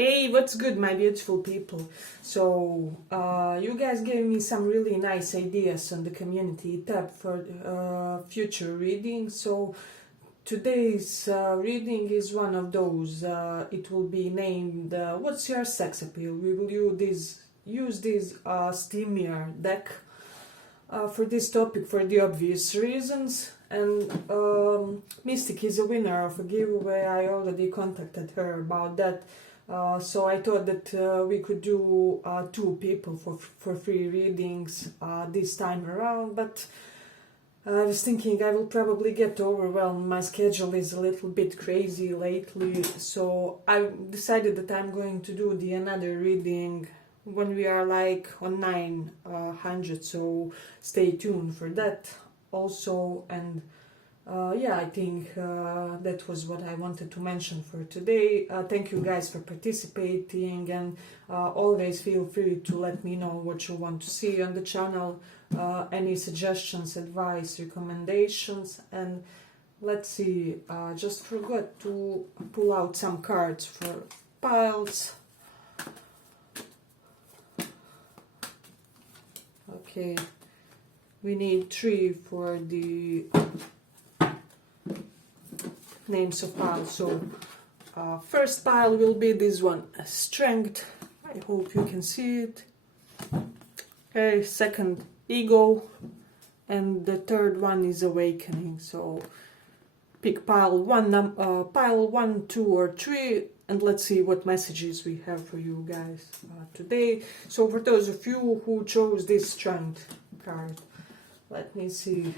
Hey, what's good, my beautiful people? So, you guys gave me some really nice ideas on the community tab for future reading. So, today's reading is one of those. It will be named What's Your Sex Appeal? We will use this steamier deck for this topic for the obvious reasons. And Mystic is a winner of a giveaway. I already contacted her about that. So I thought that we could do 2 people for free readings this time around, but I was thinking I will probably get overwhelmed. My schedule is a little bit crazy lately, so I decided that I'm going to do another reading when we are like on 900, so stay tuned for that also. And yeah, I think that was what I wanted to mention for today. Thank you guys for participating, and always feel free to let me know what you want to see on the channel, any suggestions, advice, recommendations. And let's see, just forgot to pull out some cards for piles. Okay, we need 3 for the names of piles. So first pile will be this one, Strength. I hope you can see it. Okay, second, Ego, and the third one is Awakening. So pick pile 1, 2 or 3, and let's see what messages we have for you guys today. So for those of you who chose this Strength card, let me see.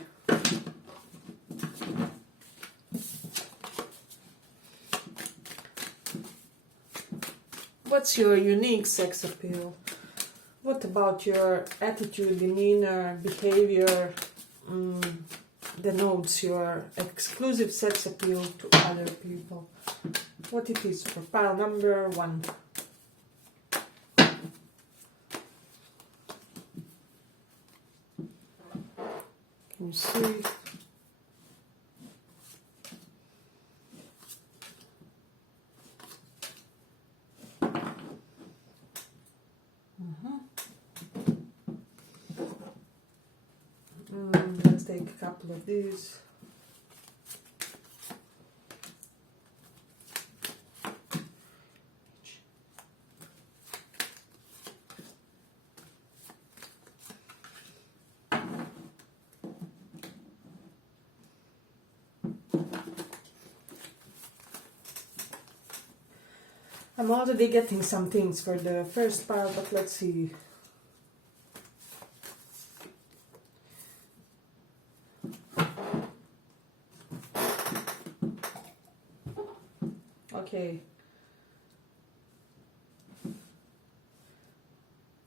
What's your unique sex appeal? What about your attitude, demeanor, behavior denotes your exclusive sex appeal to other people? What it is for pile number 1. Can you see? Let's take a couple of these. I'm already getting some things for the first pile, but let's see. Okay.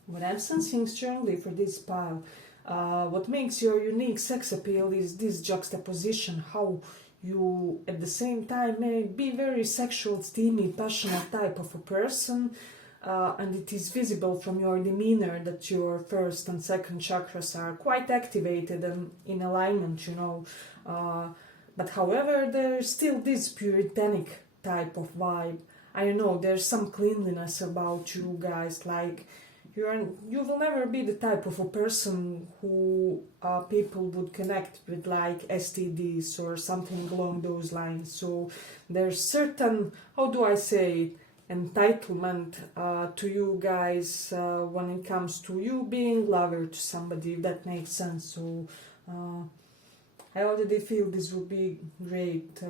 What I'm sensing strongly for this pile, what makes your unique sex appeal is this juxtaposition, how you at the same time may be very sexual, steamy, passionate type of a person, and it is visible from your demeanor that your first and second chakras are quite activated and in alignment, you know. But however, there's still this puritanic type of vibe. I know there's some cleanliness about you guys, like you will never be the type of a person who people would connect with, like STDs or something along those lines. So there's certain, how do I say, entitlement to you guys when it comes to you being lover to somebody, if that makes sense. So I already feel this would be great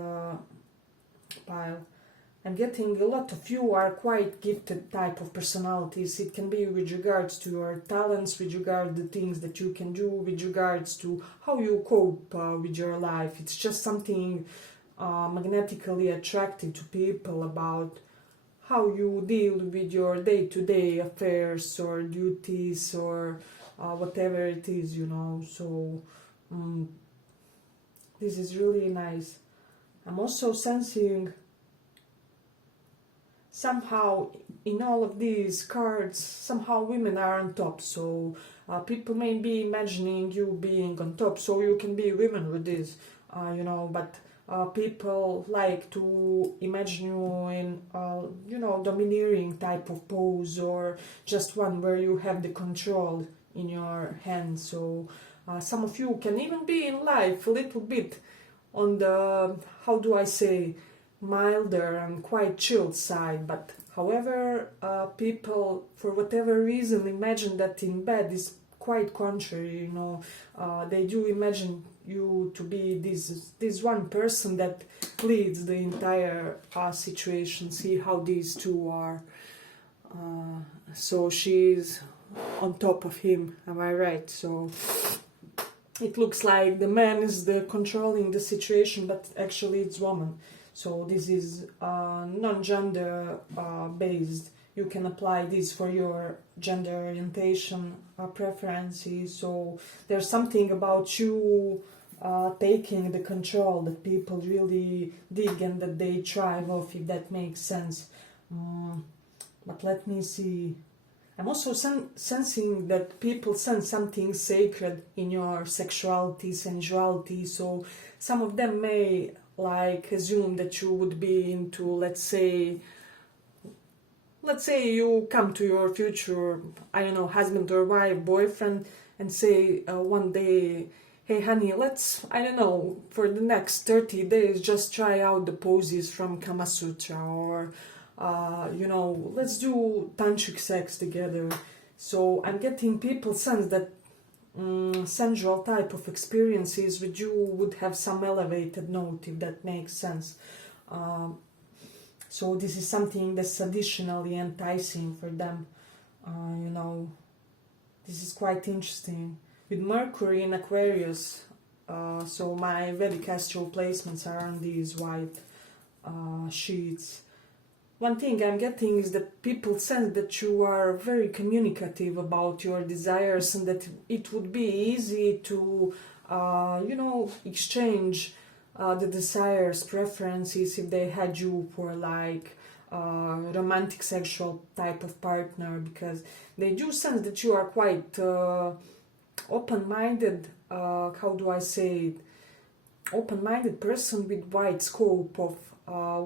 pile. I'm getting a lot of you are quite gifted type of personalities. It can be with regards to your talents, with regard to the things that you can do, with regards to how you cope with your life. It's just something magnetically attractive to people about how you deal with your day-to-day affairs or duties or whatever it is, you know. So this is really nice. I'm also sensing somehow in all of these cards, somehow women are on top. So people may be imagining you being on top, so you can be women with this, you know, but people like to imagine you in, domineering type of pose, or just one where you have the control in your hands. So some of you can even be in life a little bit on the, how do I say, milder and quite chilled side. But however, people, for whatever reason, imagine that in bed is quite contrary. They do imagine you to be this one person that leads the entire situation. See how these two are. So she's on top of him, am I right? So it looks like the man is the controlling the situation, but actually it's woman. So this is non-gender based. You can apply this for your gender orientation preferences. So there's something about you taking the control that people really dig and that they thrive off, if that makes sense. But let me see. I'm also sensing that people sense something sacred in your sexuality, sensuality. So some of them may assume that you would be into, let's say you come to your future, I don't know, husband or wife, boyfriend, and say one day, hey honey, let's, I don't know, for the next 30 days just try out the poses from Kama Sutra, or let's do tantric sex together. So I'm getting people sense that sensual type of experiences with you would have some elevated note, if that makes sense. So this is something that's additionally enticing for them. This is quite interesting. With Mercury in Aquarius, so my Vedic astral placements are on these white sheets. One thing I'm getting is that people sense that you are very communicative about your desires, and that it would be easy to, exchange the desires, preferences, if they had you for romantic sexual type of partner, because they do sense that you are quite open-minded, how do I say it, open-minded person with wide scope of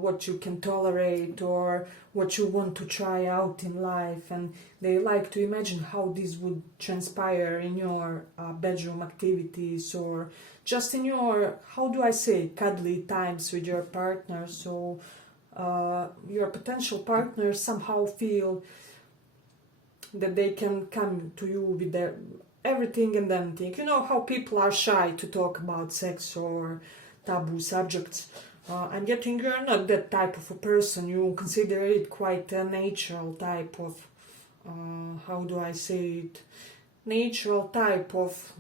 what you can tolerate or what you want to try out in life, and they like to imagine how this would transpire in your bedroom activities, or just in your, how do I say, cuddly times with your partner. So your potential partners somehow feel that they can come to you with their everything and anything. You know how people are shy to talk about sex or taboo subjects. I'm getting you're not that type of a person. You consider it quite a natural type of, how do I say it, natural type of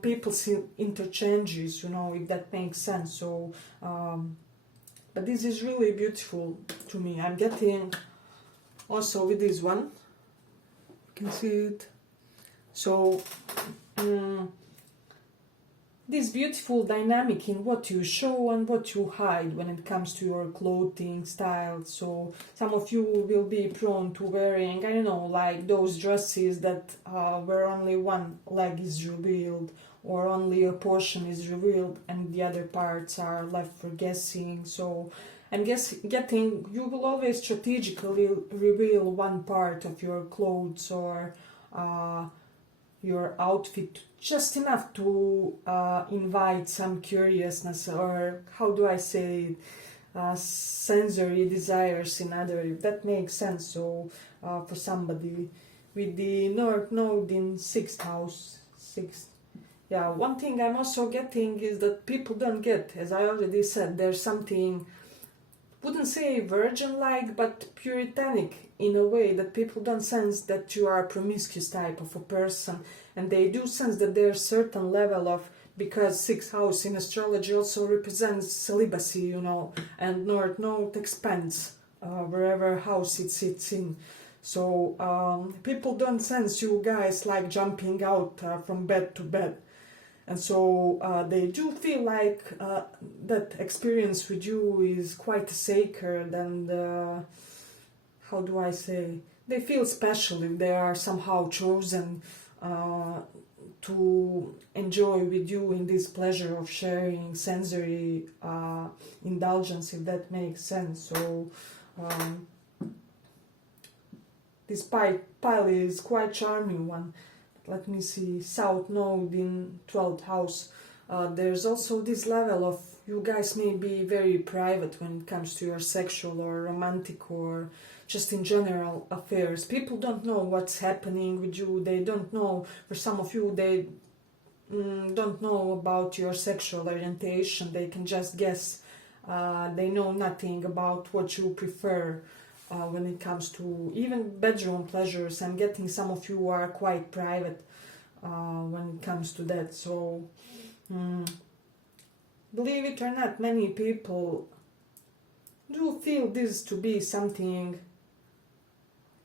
people's interchanges, if that makes sense. So, but this is really beautiful to me. I'm getting also with this one, you can see it. So, this beautiful dynamic in what you show and what you hide when it comes to your clothing style. So some of you will be prone to wearing, I don't know, like those dresses that where only one leg is revealed, or only a portion is revealed and the other parts are left for guessing. So I'm getting you will always strategically reveal one part of your clothes or your outfit, just enough to invite some curiousness, or how do I say it, sensory desires in other, if that makes sense. So for somebody with the North Node in 6th house, one thing I'm also getting is that people don't get, as I already said, there's something, wouldn't say virgin-like, but puritanic in a way, that people don't sense that you are a promiscuous type of a person, and they do sense that there's certain level of, because 6th house in astrology also represents celibacy, and North Node expands wherever house it sits in. So people don't sense you guys like jumping out from bed to bed. And so they do feel like that experience with you is quite sacred, and how do I say, they feel special if they are somehow chosen to enjoy with you in this pleasure of sharing sensory indulgence, if that makes sense. So this pile is quite charming one. Let me see, South Node in 12th house. There's also this level of you guys may be very private when it comes to your sexual or romantic or just in general affairs. People don't know what's happening with you. They don't know, for some of you, they don't know about your sexual orientation. They can just guess. They know nothing about what you prefer when it comes to even bedroom pleasures. I'm getting some of you are quite private when it comes to that. So believe it or not, many people do feel this to be something.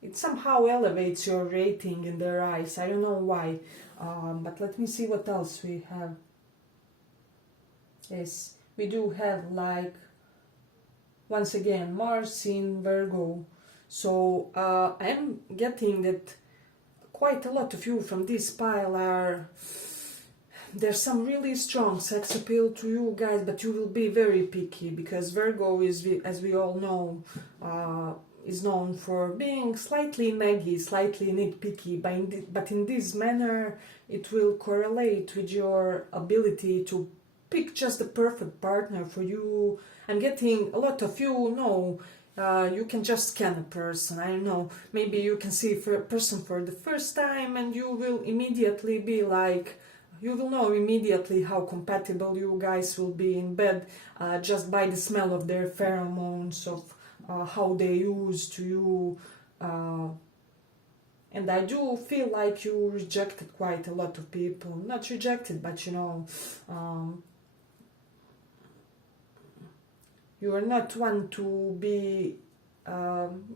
It somehow elevates your rating in their eyes. I don't know why. But let me see what else we have. Yes, we do have, like, once again, Mars in Virgo. So I'm getting that quite a lot of you from this pile are... There's some really strong sex appeal to you guys, but you will be very picky, because Virgo is, as we all know, is known for being slightly naggy, slightly nitpicky, but in this manner it will correlate with your ability to pick just the perfect partner for you. I'm getting a lot of you know, you can just scan a person. I don't know, maybe you can see a person for the first time and you will immediately be like, you will know immediately how compatible you guys will be in bed just by the smell of their pheromones, of how they use to you. And I do feel like you rejected quite a lot of people. Not rejected, but you know, you are not one to be...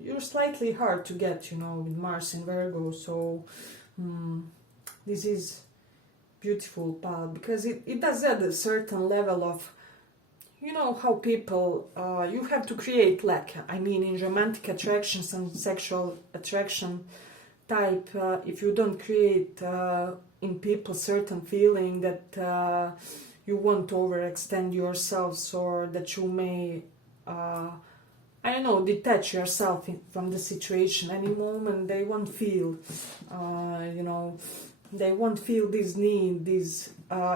you're slightly hard to get, you know, with Mars in Virgo. So this is beautiful part, because it does add a certain level of, you know, how people, you have to create, like, I mean, in romantic attractions and sexual attraction type, if you don't create in people certain feeling that you won't overextend yourselves, or that you may, I don't know, detach yourself from the situation any moment, they won't feel, you know, they won't feel this need, this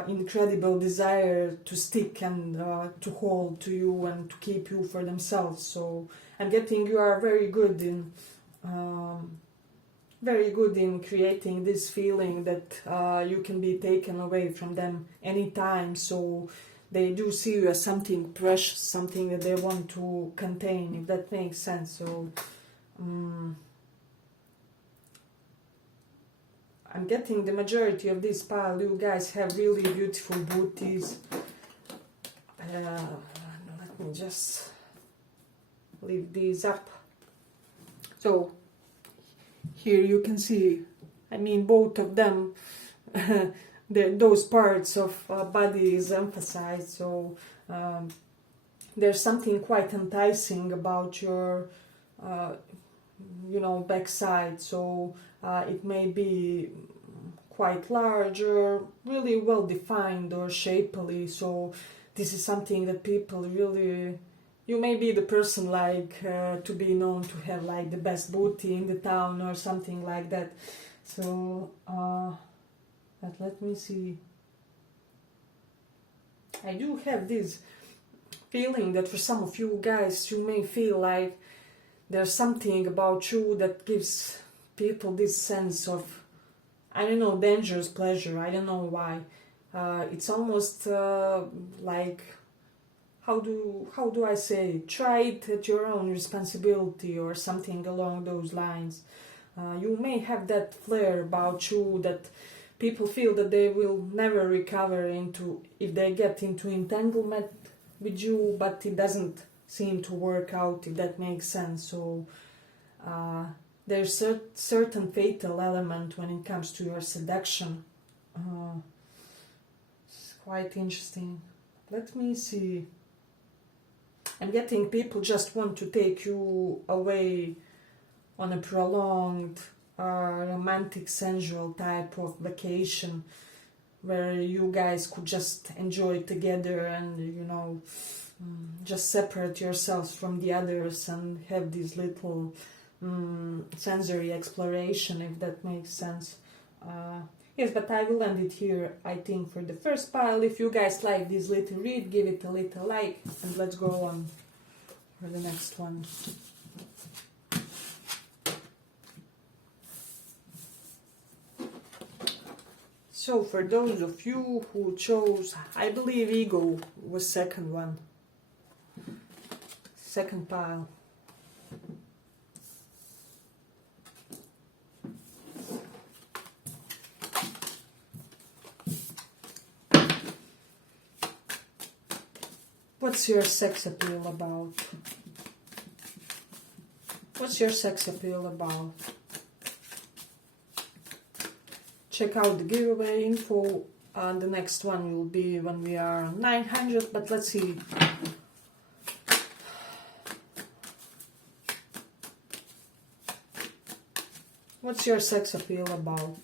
incredible desire to stick and to hold to you and to keep you for themselves. So I'm getting you are very good in creating this feeling that you can be taken away from them anytime. So they do see you as something precious, something that they want to contain, if that makes sense. So I'm getting the majority of this pile, you guys have really beautiful booties. Let me just leave these up. So here you can see, I mean, both of them, those parts of body is emphasized. So there's something quite enticing about your, you know, backside. So it may be quite large or really well defined or shapely. So this is something that people really... You may be the person like to be known to have like the best booty in the town or something like that. So, but let me see. I do have this feeling that for some of you guys, you may feel like there's something about you that gives people this sense of, I don't know, dangerous pleasure. I don't know why. It's almost like... How do I say? Try it at your own responsibility or something along those lines. You may have that flair about you that people feel that they will never recover into if they get into entanglement with you, but it doesn't seem to work out, if that makes sense. So there's a certain fatal element when it comes to your seduction. It's quite interesting. Let me see. I'm getting people just want to take you away on a prolonged romantic, sensual type of vacation where you guys could just enjoy together and, you know, just separate yourselves from the others and have this little sensory exploration, if that makes sense. Yes, but I will end it here, I think, for the first pile. If you guys like this little read, give it a little like, and let's go on for the next one. So for those of you who chose, I believe ego was second one, second pile. What's your sex appeal about? What's your sex appeal about? Check out the giveaway info. The next one will be when we are on 900, but let's see. What's your sex appeal about?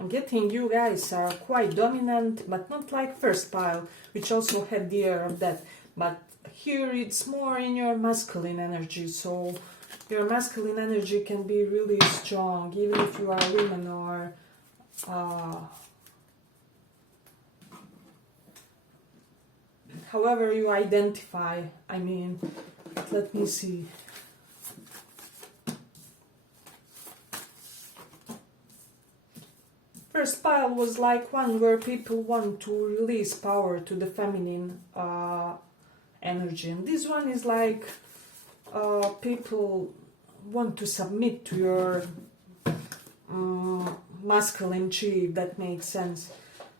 I'm getting you guys are quite dominant, but not like first pile, which also had the air of that. But here it's more in your masculine energy, so your masculine energy can be really strong, even if you are women or however you identify. I mean, let me see. First pile was like one where people want to release power to the feminine energy, and this one is like people want to submit to your masculine chi, if that makes sense.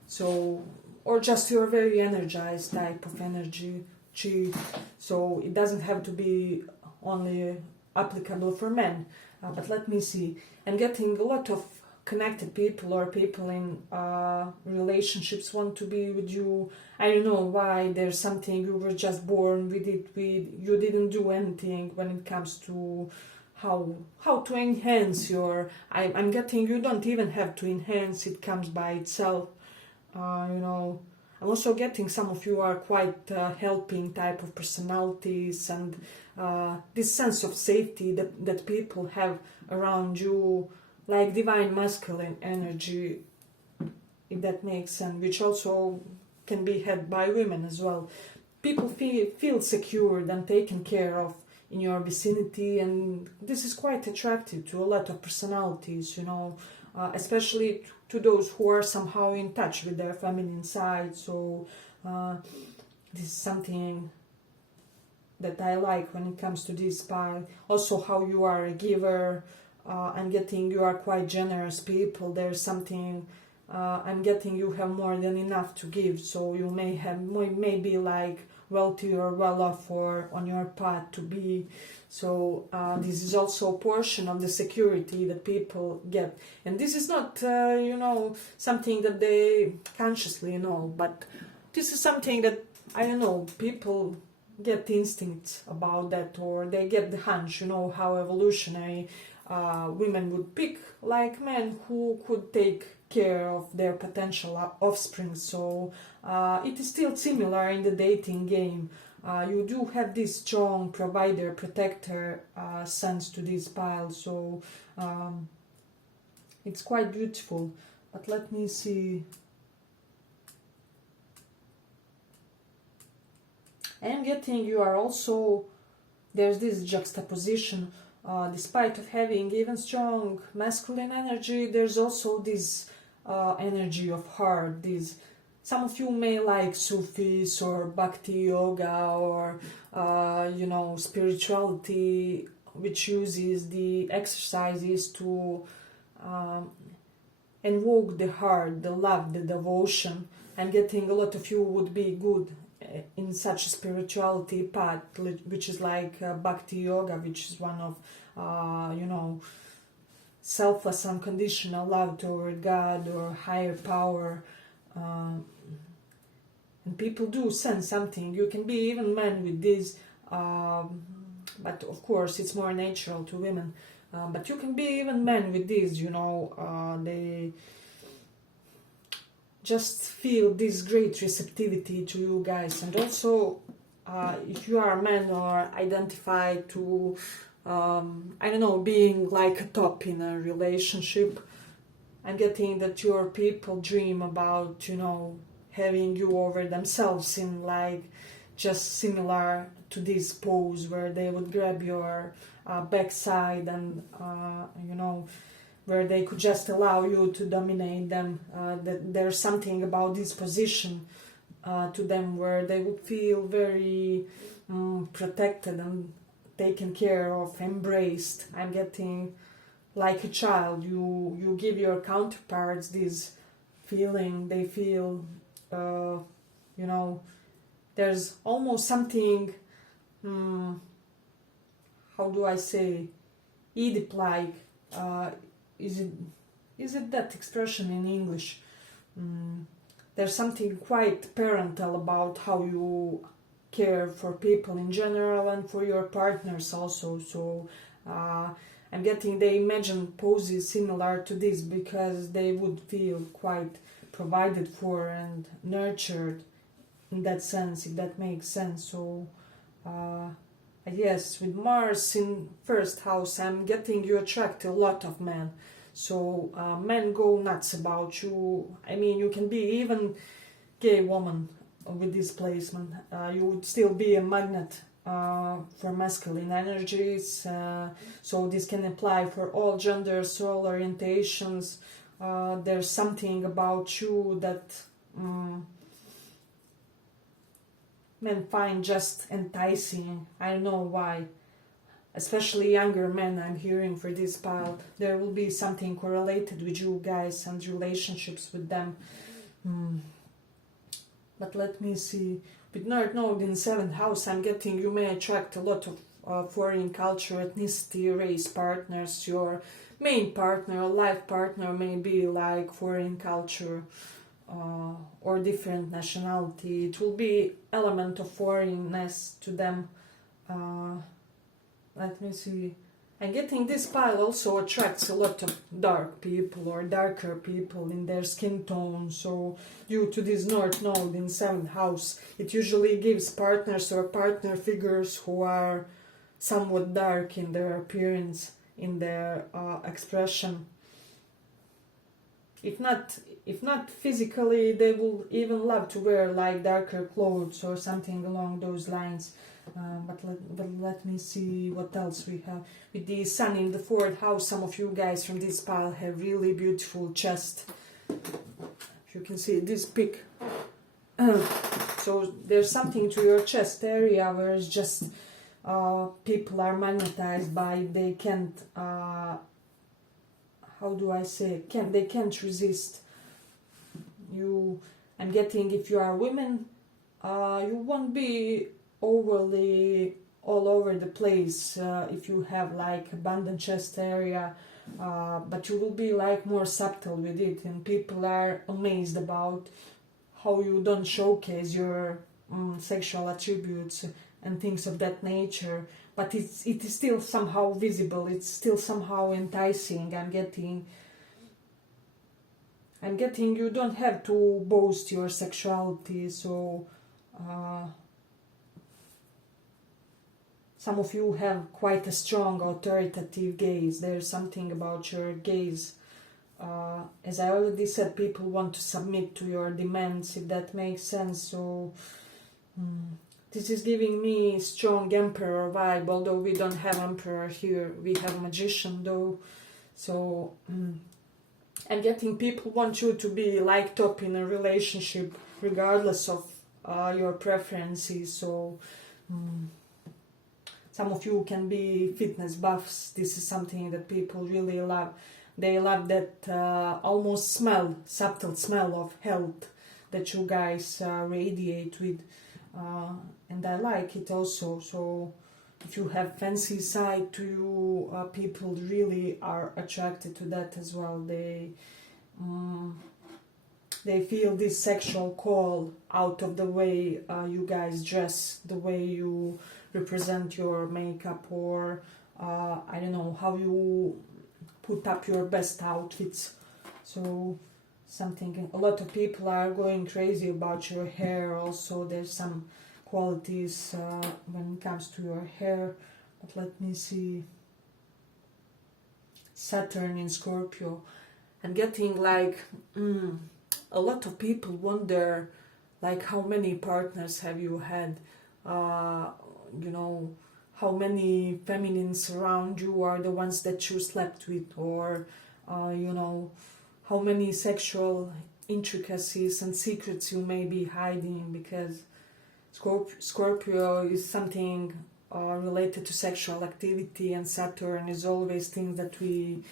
So, or just your very energized type of energy chi. So it doesn't have to be only applicable for men. But let me see. I'm getting a lot of connected people or people in relationships want to be with you. I don't know why. There's something you were just born with it. You didn't do anything when it comes to how to enhance your. I'm getting you don't even have to enhance. It comes by itself. You know. I'm also getting some of you are quite helping type of personalities, and this sense of safety that people have around you, like divine masculine energy, if that makes sense, which also can be had by women as well. People feel secured and taken care of in your vicinity, and this is quite attractive to a lot of personalities, you know, especially to those who are somehow in touch with their feminine side. So this is something that I like when it comes to this pile. Also how you are a giver. I'm getting you are quite generous people. There's something I'm getting you have more than enough to give, so you may be like wealthy or well off or on your path to be. So this is also a portion of the security that people get, and this is not you know, something that they consciously know, but this is something that, I don't know, people get instincts about that, or they get the hunch, you know, how evolutionary women would pick like men who could take care of their potential offspring. So it is still similar in the dating game. You do have this strong provider, protector sense to this pile, so it's quite beautiful. But let me see. I am getting you are also, there's this juxtaposition. Despite of having even strong masculine energy, there's also this energy of heart. Some of you may like Sufis or Bhakti yoga or you know, spirituality, which uses the exercises to invoke the heart, the love, the devotion. I'm getting a lot of you would be good in such a spirituality path, which is like bhakti yoga, which is one of, selfless, unconditional love toward God or higher power. And people do sense something. You can be even men with this, but of course it's more natural to women. But you can be even men with this, they just feel this great receptivity to you guys. And also, if you are a man or identify to, being like a top in a relationship, I'm getting that your people dream about, having you over themselves in like just similar to this pose where they would grab your backside and, where they could just allow you to dominate them. That there's something about this position to them where they would feel very protected and taken care of, embraced. I'm getting like a child. You give your counterparts this feeling. They feel, there's almost something, how do I say, Oedip-like. Is it that expression in English? There's something quite parental about how you care for people in general and for your partners also. So I'm getting they imagine poses similar to this because they would feel quite provided for and nurtured in that sense, if that makes sense. So yes, with Mars in first house, I'm getting you attract a lot of men. So men go nuts about you. I mean, you can be even gay woman with this placement. You would still be a magnet for masculine energies. So this can apply for all genders, all orientations. There's something about you that men find just enticing. I don't know why. Especially younger men, I'm hearing for this pile. There will be something correlated with you guys and relationships with them. But let me see. With North Node in 7th house, I'm getting you may attract a lot of foreign culture, ethnicity, race partners. Your main partner or life partner may be like foreign culture or different nationality. It will be element of foreignness to them. Let me see. I'm getting this pile also attracts a lot of dark people or darker people in their skin tone. So due to this North Node in 7th house, it usually gives partners or partner figures who are somewhat dark in their appearance, in their expression. If not physically, they will even love to wear like darker clothes or something along those lines. But let me see what else we have. With the sun in the 4th house, some of you guys from this pile have really beautiful chest. You can see this pic. So there's something to your chest area where it's just people are magnetized by, they can't, how do I say, they can't resist. I'm getting if you are women, you won't be overly all over the place if you have like abundant chest area, but you will be like more subtle with it, and people are amazed about how you don't showcase your sexual attributes and things of that nature, but it is still somehow visible, it's still somehow enticing. I'm getting you don't have to boast your sexuality. So some of you have quite a strong authoritative gaze. There's something about your gaze. As I already said, people want to submit to your demands, if that makes sense. So this is giving me strong emperor vibe, although we don't have emperor here. We have magician though. So I'm getting people want you to be like top in a relationship regardless of your preferences. So some of you can be fitness buffs. This is something that people really love. they love that almost subtle smell of health that you guys radiate with, and I like it also. So if you have fancy side to you, people really are attracted to that as well. They feel this sexual call out of the way you guys dress, the way you represent your makeup, or I don't know, how you put up your best outfits. So a lot of people are going crazy about your hair also. There's some qualities when it comes to your hair, but let me see. Saturn in Scorpio. I'm getting like a lot of people wonder like how many partners have you had, you know, how many feminines around you are the ones that you slept with, or you know, how many sexual intricacies and secrets you may be hiding, because Scorpio is something related to sexual activity, and Saturn is always things that we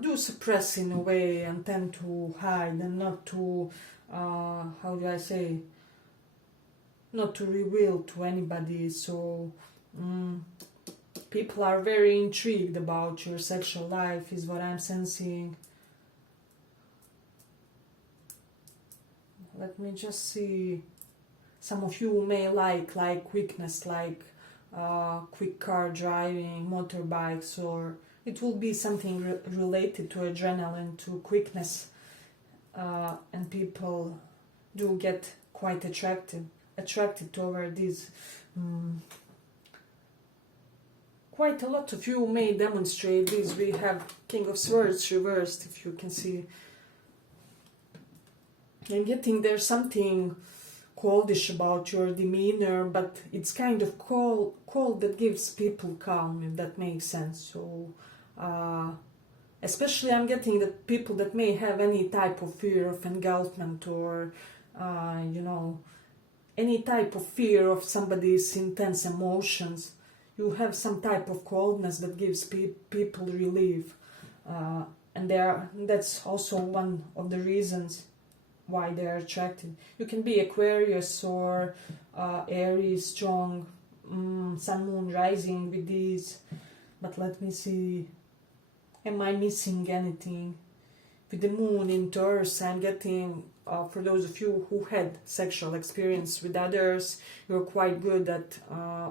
do suppress in a way and tend to hide and not to, how do I say, not to reveal to anybody. So people are very intrigued about your sexual life, is what I'm sensing. Let me just see. Some of you may like quickness, like quick car driving, motorbikes, or it will be something related to adrenaline, to quickness, and people do get quite attracted toward this. Quite a lot of you may demonstrate this. We have King of Swords reversed, if you can see. I'm getting there's something coldish about your demeanor, but it's kind of cold that gives people calm, if that makes sense. So especially I'm getting that people that may have any type of fear of engulfment, or you know, any type of fear of somebody's intense emotions, you have some type of coldness that gives people relief, and that's also one of the reasons why they are attracted. You can be Aquarius or Aries, strong, Sun, Moon, Rising with these. But let me see, am I missing anything? With the Moon in Taurus, I'm getting, for those of you who had sexual experience with others, you're quite good at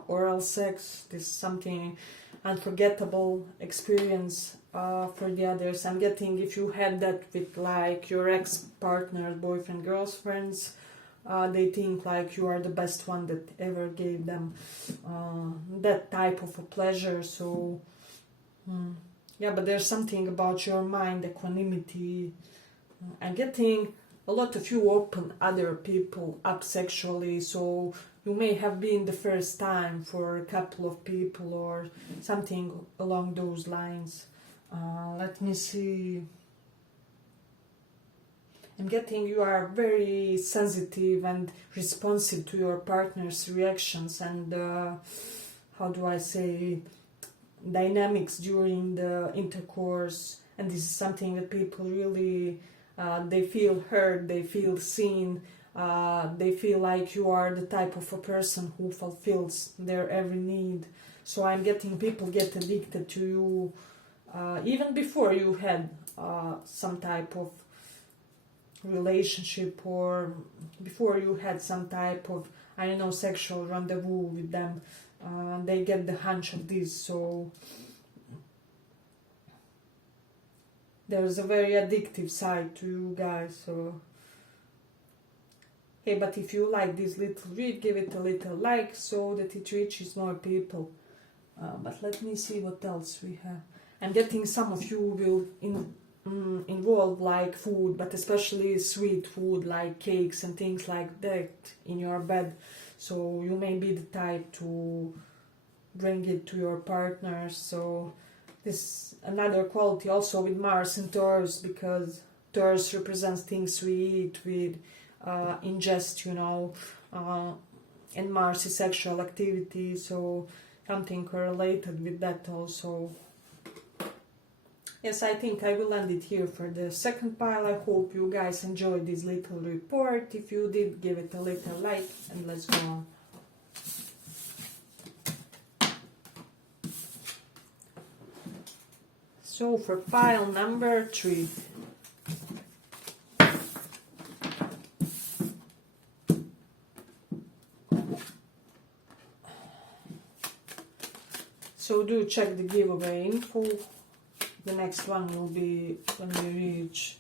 oral sex. This is something unforgettable experience for the others. I'm getting, if you had that with like your ex-partners, boyfriend, girlfriends, they think like you are the best one that ever gave them that type of a pleasure. So yeah, but there's something about your mind, equanimity. I'm getting a lot of you open other people up sexually, so you may have been the first time for a couple of people or something along those lines. Let me see. I'm getting you are very sensitive and responsive to your partner's reactions and how do I say, dynamics during the intercourse. And this is something that people really they feel heard, they feel seen, they feel like you are the type of a person who fulfills their every need. So I'm getting people get addicted to you even before you had some type of relationship, or before you had some type of, I don't know, sexual rendezvous with them. They get the hunch of this. So there's a very addictive side to you guys. So hey, but if you like this little read, give it a little like so that it reaches more people. But let me see what else we have. I'm getting some of you will involve like food, but especially sweet food like cakes and things like that in your bed. So you may be the type to bring it to your partner. So this another quality also with Mars and Taurus, because Taurus represents things we eat with ingest, you know, and Mars is sexual activity, so something correlated with that also. yes, I think I will end it here for the second pile. I hope you guys enjoyed this little report. If you did, give it a little like, and let's go on. So for pile number 3. So do check the giveaway info. The next one will be when we reach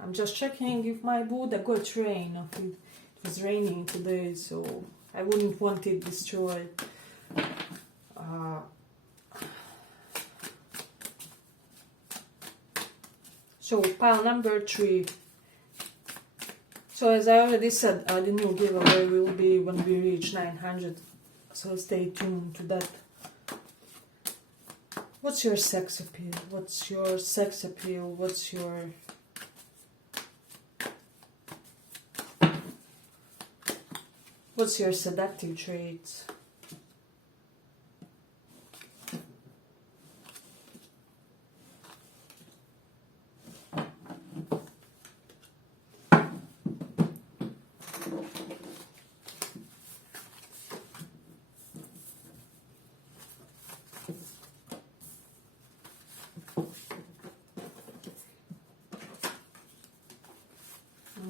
I'm just checking if my Buddha got rain. It was raining today, so I wouldn't want it destroyed. So pile number 3. So as I already said, the new giveaway will be when we reach 900. So stay tuned to that. What's your sex appeal? What's your sex appeal? What's your seductive traits?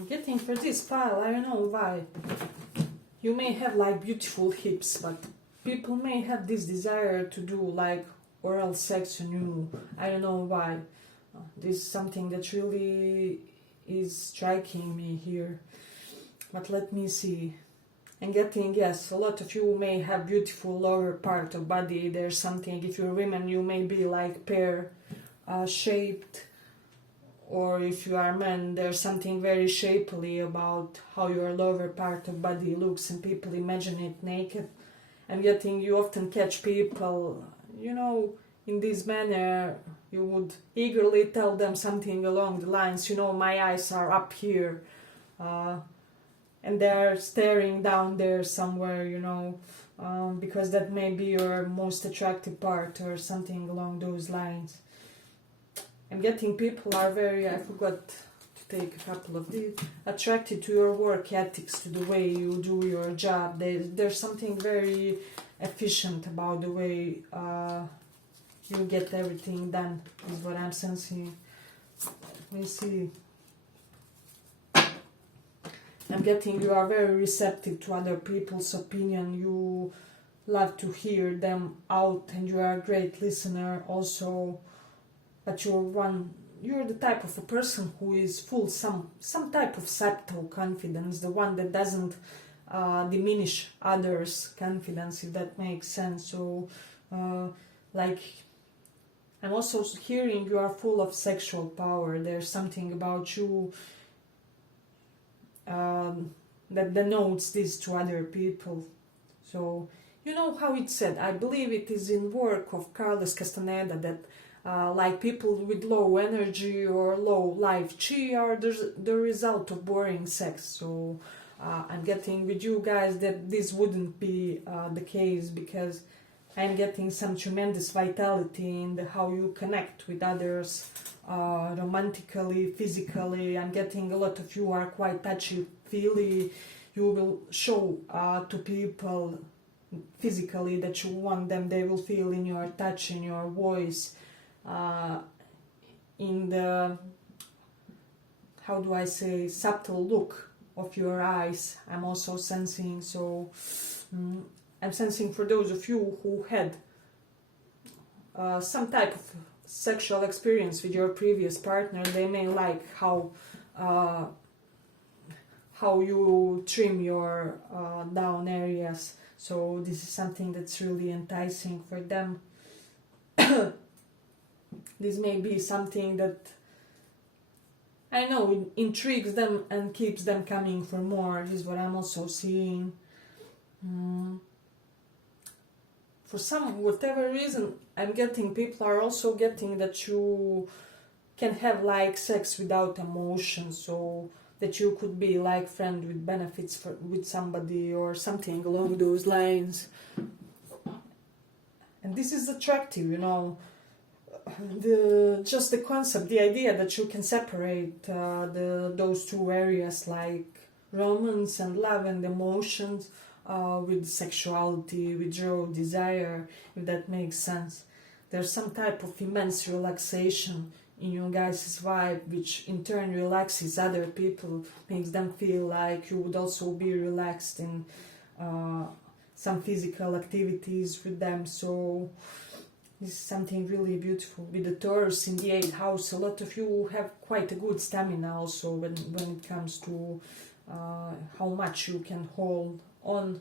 Getting for this pile, I don't know why. You may have like beautiful hips, but people may have this desire to do like oral sex on you. I don't know why. This is something that really is striking me here. But let me see. And getting, yes, a lot of you may have beautiful lower part of body. There's something, if you're women, you may be like pear shaped. Or if you are men, there's something very shapely about how your lower part of body looks, and people imagine it naked. And getting, you often catch people, you know, in this manner. You would eagerly tell them something along the lines, you know, my eyes are up here, and they're staring down there somewhere, you know, because that may be your most attractive part, or something along those lines. I'm getting people are very, I forgot to take a couple of these, attracted to your work ethics, to the way you do your job. There's something very efficient about the way you get everything done, is what I'm sensing. Let me see. I'm getting you are very receptive to other people's opinion. You love to hear them out, and you are a great listener also. But you're the type of a person who is full some type of subtle confidence, the one that doesn't diminish others' confidence, if that makes sense. So, like, I'm also hearing you are full of sexual power. There's something about you that denotes this to other people. So, you know how it's said, I believe it is in work of Carlos Castaneda, that like people with low energy or low life chi are the result of boring sex. So I'm getting with you guys that this wouldn't be the case, because I'm getting some tremendous vitality in how you connect with others, romantically, physically. I'm getting a lot of you are quite touchy-feely. You will show to people physically that you want them. They will feel in your touch, in your voice, in the, how do I say, subtle look of your eyes. I'm also sensing, so I'm sensing for those of you who had some type of sexual experience with your previous partner, they may like how you trim your down areas. So this is something that's really enticing for them. This may be something that, I know, intrigues them and keeps them coming for more, is what I'm also seeing. For some, whatever reason, I'm getting, people are also getting that you can have like sex without emotion, so that you could be like friend with benefits with somebody or something along those lines. And this is attractive, you know. Just the concept, the idea that you can separate those two areas, like romance and love and emotions, with sexuality, with your desire, if that makes sense. There's some type of immense relaxation in your guys' vibe, which in turn relaxes other people, makes them feel like you would also be relaxed in some physical activities with them. So this is something really beautiful. With the Taurus in the 8th house, a lot of you have quite a good stamina also when it comes to how much you can hold on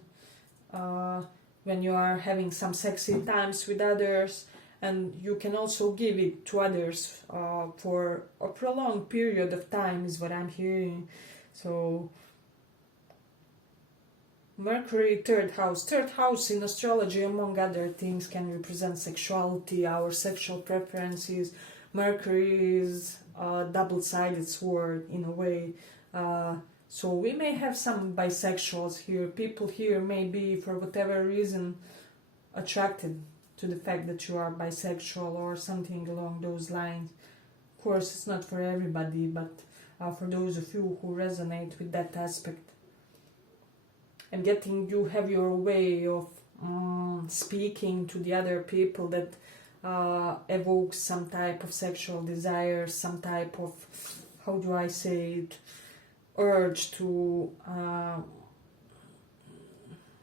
when you are having some sexy times with others, and you can also give it to others for a prolonged period of time, is what I'm hearing. So Mercury, third house in astrology, among other things, can represent sexuality, our sexual preferences. Mercury is a double-sided sword in a way. So we may have some bisexuals here. People here may be, for whatever reason, attracted to the fact that you are bisexual or something along those lines. Of course, it's not for everybody, but for those of you who resonate with that aspect. And getting you have your way of speaking to the other people that evokes some type of sexual desire, some type of, how do I say it, urge to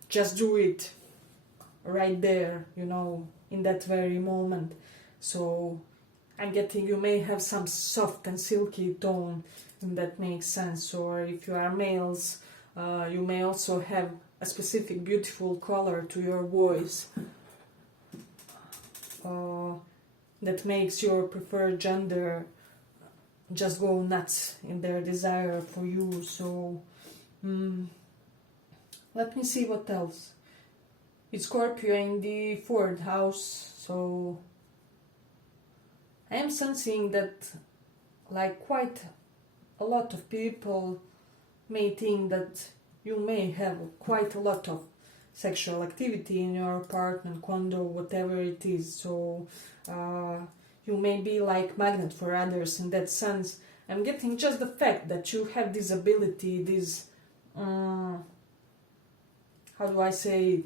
just do it right there, you know, in that very moment. So I'm getting you may have some soft and silky tone, if that makes sense. Or if you are males, you may also have a specific beautiful color to your voice that makes your preferred gender just go nuts in their desire for you. So let me see what else. It's Scorpio in the 4th house, so I am sensing that like quite a lot of people may think that you may have quite a lot of sexual activity in your apartment, condo, whatever it is. So you may be like magnet for others in that sense. I'm getting just the fact that you have this ability, this how do I say it?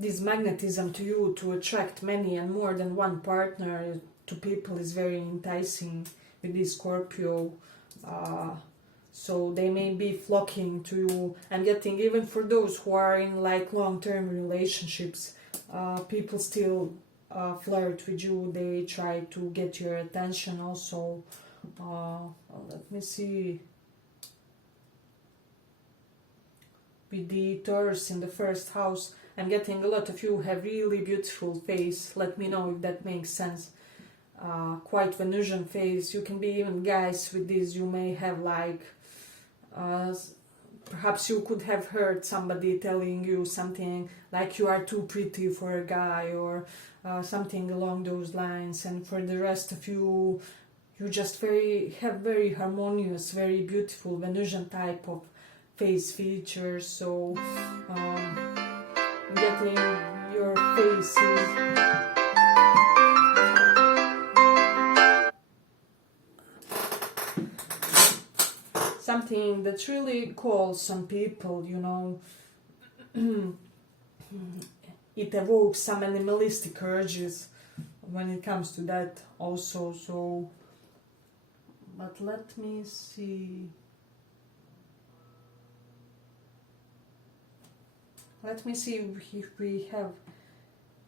This magnetism to you to attract many and more than one partner to people is very enticing with this Scorpio. So they may be flocking to you. I'm getting even for those who are in like long-term relationships, people still flirt with you. They try to get your attention also. Let me see. With the Taurus in the 1st house, I'm getting a lot of you have really beautiful face. Let me know if that makes sense. Quite Venusian face. You can be even guys with this. You may have like perhaps you could have heard somebody telling you something like you are too pretty for a guy, or something along those lines. And for the rest of you, you just have very harmonious, very beautiful Venusian type of face features. So getting your faces something that really calls on people, you know. It evokes some animalistic urges when it comes to that also. So but let me see. Let me see if we have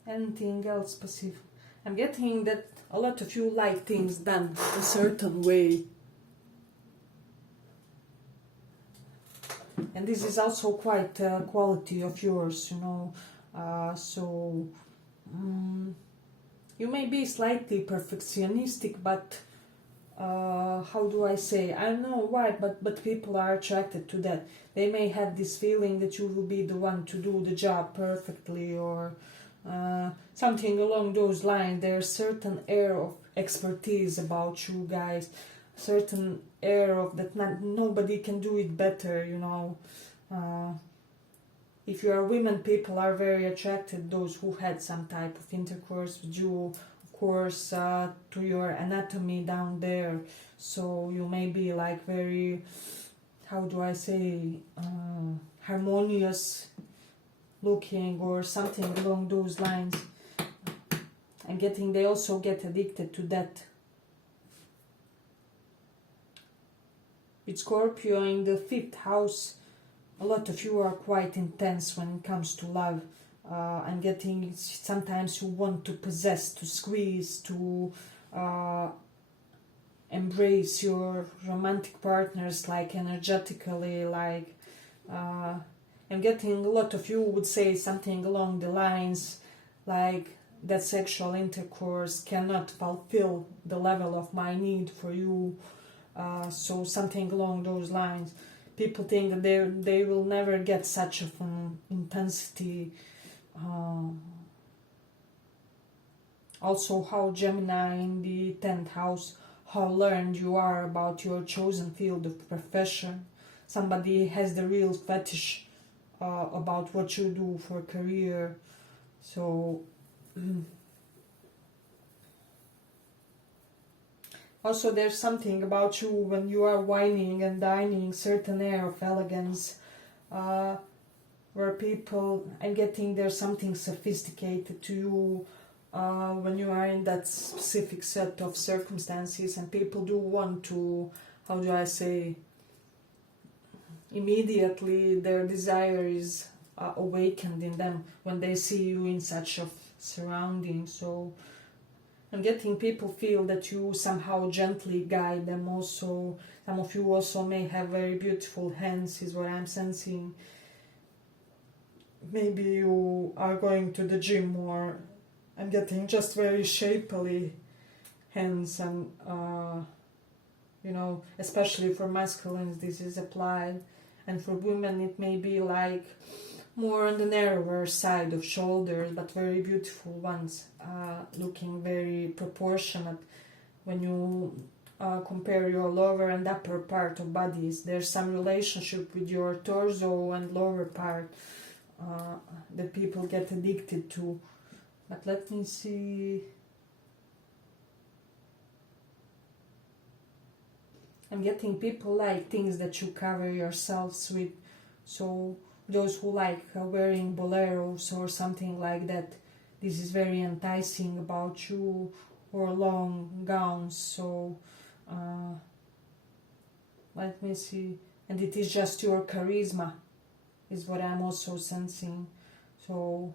anything else specific. I'm getting that a lot of you like things done a certain way. And this is also quite a quality of yours, you know. So you may be slightly perfectionistic, but how do I say? I don't know why, but people are attracted to that. They may have this feeling that you will be the one to do the job perfectly, or something along those lines. There's certain air of expertise about you guys, certain air of that nobody can do it better, you know. if you are women, people are very attracted, those who had some type of intercourse with you, of course, to your anatomy down there. So you may be like very, how do I say, harmonious looking or something along those lines. I'm getting they also get addicted to that. With Scorpio in the 5th house, a lot of you are quite intense when it comes to love. I'm getting sometimes you want to possess, to squeeze, to embrace your romantic partners, like energetically, like I'm getting a lot of you would say something along the lines like that sexual intercourse cannot fulfill the level of my need for you. So something along those lines. People think that they will never get such of an intensity. Also, how Gemini in the 10th house, how learned you are about your chosen field of profession. Somebody has the real fetish about what you do for career. So also there's something about you when you are whining and dining, certain air of elegance, where people, I'm getting there's something sophisticated to you when you are in that specific set of circumstances, and people do want to, how do I say, immediately their desire is awakened in them when they see you in such a surrounding. So I'm getting people feel that you somehow gently guide them. Also, some of you also may have very beautiful hands, is what I'm sensing. Maybe you are going to the gym, or I'm getting just very shapely hands, and you know, especially for masculines this is applied, and for women it may be like more on the narrower side of shoulders, but very beautiful ones, looking very proportionate. When you compare your lower and upper part of bodies, there's some relationship with your torso and lower part that people get addicted to. But let me see. I'm getting people like things that you cover yourselves with. So those who like wearing boleros or something like that, this is very enticing about you, or long gowns. So let me see. And it is just your charisma is what I'm also sensing. So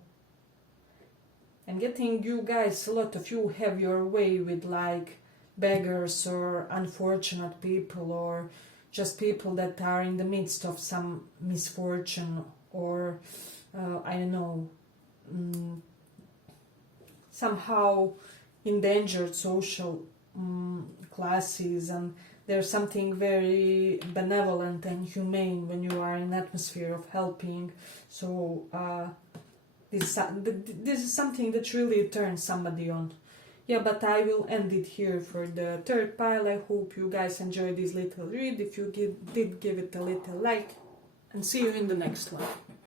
I'm getting you guys, a lot of you have your way with like beggars or unfortunate people, or just people that are in the midst of some misfortune, or I don't know, somehow endangered social classes, and there's something very benevolent and humane when you are in an atmosphere of helping. So this is something that really turns somebody on. Yeah, but I will end it here for the 3rd pile. I hope you guys enjoyed this little read. If you did, give it a little like, and see you in the next one.